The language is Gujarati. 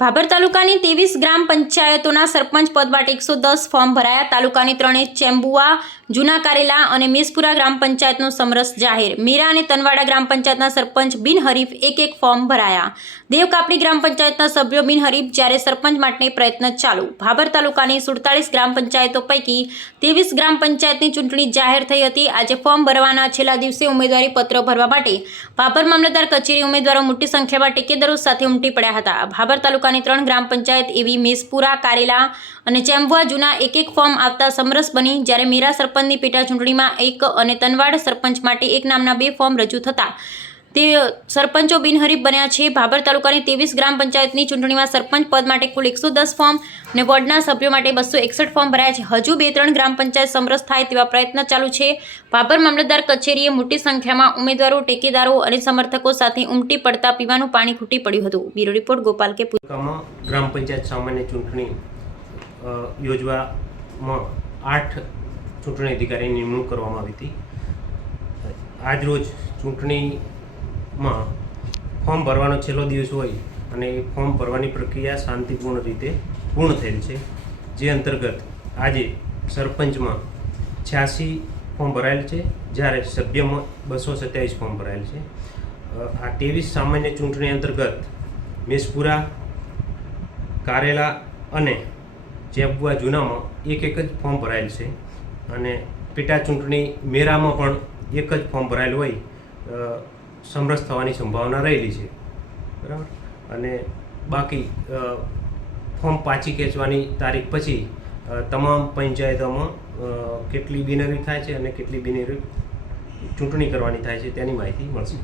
ભાભર તાલુકાની 23 ગ્રામ પંચાયતોના સરપંચ પદ માટે 110 ફોર્મ ભરાયા। તાલુકાની 3 ચેમ્બુઆ, જૂના કારેલા અને મેસપુરા ગ્રામ પંચાયતનો સમરસ જાહેર। મીરા અને તનવાડા ગ્રામ પંચાયતના સરપંચ બિનહરીફ એક ફોર્મ ભરાયા। દેવકાપડી ગ્રામ પંચાયતના સભ્યો બિનહરીફ, જ્યારે સરપંચ માટે પ્રયત્ન ચાલુ। ભાભર તાલુકાની 47 ગ્રામ પંચાયતો પૈકી 23 ગ્રામ પંચાયતની ચૂંટણી જાહેર થઈ હતી। આજે ફોર્મ ભરવાના છેલ્લા દિવસે ઉમેદવારી પત્રો ભરવા માટે ભાભર મામલતદાર કચેરી ઉમેદવારો મોટી સંખ્યામાં ટેકેદારો સાથે ઉમટી પડ્યા હતા। ભાભર તાલુકાની 3 ગ્રામ પંચાયત એવી મેસપુરા, કારેલા અને ચેમ્બુઆ જૂના એક ફોર્મ આવતા સમરસ બની, જ્યારે મીરા સરપંચની પેટા ચૂંટણીમાં 1 અને તનવાડ સરપંચ માટે 1 નામના 2 ફોર્મ રજૂ થતા તે સરપંચો બિનહરીફ બન્યા છે। ભાભર તાલુકાની 23 ગ્રામ પંચાયતની ચૂંટણીમાં સરપંચ પદ માટે કુલ 110 ફોર્મ અને વોર્ડના સભ્યો માટે 261 ફોર્મ ભરાયા છે। હજુ 2-3 ગ્રામ પંચાયત સમરસ થાય તેવા પ્રયત્ન ચાલુ છે। ભાભર મામલતદાર કચેરીએ મોટી સંખ્યામાં ઉમેદવારો, ટેકેદારો અને સમર્થકો સાથે ઉમટી પડતા પીવાનું પાણી ખૂટી પડ્યું હતું। બ્યુરો રિપોર્ટ ગોપાલ કે ગ્રામ પંચાયત સામાન્ય ચૂંટણી યોજવામાં 8 ચૂંટણી અધિકારીની નિમણૂક કરવામાં આવી હતી। આજરોજ ચૂંટણીમાં ફોર્મ ભરવાનો છેલ્લો દિવસ હોય અને ફોર્મ ભરવાની પ્રક્રિયા શાંતિપૂર્ણ રીતે પૂર્ણ થયેલ છે, જે અંતર્ગત આજે સરપંચમાં 86 ફોર્મ ભરાયેલ છે, જ્યારે સભ્યમાં 227 ફોર્મ ભરાયેલ છે। આ 23 સામાન્ય ચૂંટણી અંતર્ગત મેસપુરા, કારેલા અને ચેમ્બુઆ જૂનામાં એક જ ફોર્મ ભરાયેલ છે અને પેટા ચૂંટણી મેરામાં પણ એક જ ફોર્મ ભરાયેલ હોય સમરસ થવાની સંભાવના રહેલી છે, બરાબર। અને બાકી ફોર્મ પાછી ખેંચવાની તારીખ પછી તમામ પંચાયતોમાં કેટલી બિનહરીફ થાય છે અને કેટલી બિનહરીફ ચૂંટણી કરવાની થાય છે તેની માહિતી મળશે।